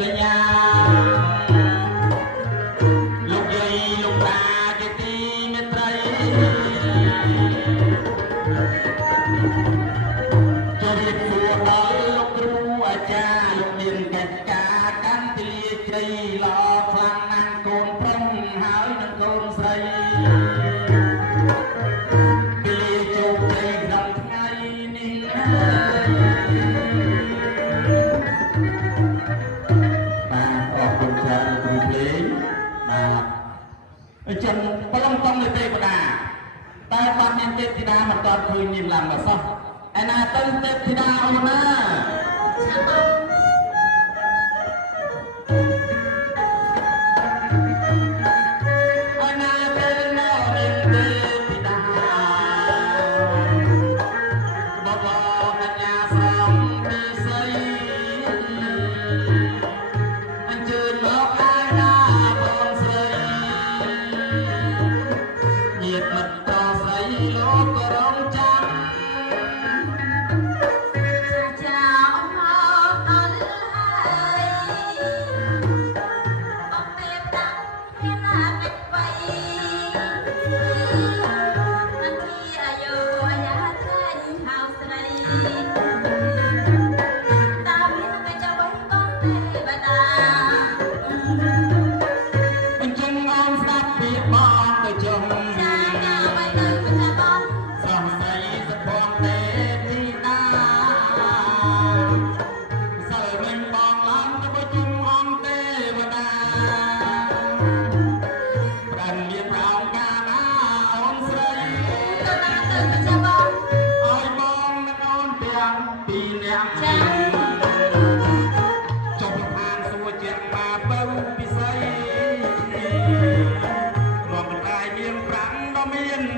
កញ្ញាលោកយាយលោកតាជាទីមេត្រីចូលរៀបសួរដល់លោកគ្រូអាចារ្យលោកមានកិច្ចការកាន់ទលាជ្រៃល្អខ្លាំងណាស់កូនប្រុសហើយនិងកូនស្រីពីជោគជ័យក្នុងថ្ងៃនេះអញ្ចឹងប្រឡងតំនៅទេវតាតែបាត់មានទេពធីតាមិនតបឃើញនាងឡើងមកសោះឯណាទៅទេពធីតាអូនណាចាំបងឯណាទៅនៅនាងទេពធីតាបបកញ្ញាស្រងពីស្រីអញ្ជើញមកឯណាបងស្រីញាតិមិត្តតស្រីលោកក៏រងចាំចាអមមកដល់ហើយអមមេតាមានណាពេកបីមិនទីអាយុអាយ៉ាថ្លៃហៅស្រីតាមានតែចាំបងបងទេបតាអញ្ចឹងអមស្ដាប់ពីបងទៅចុះពីអ្នកចុះប្រធានសួរជាក់មកបើ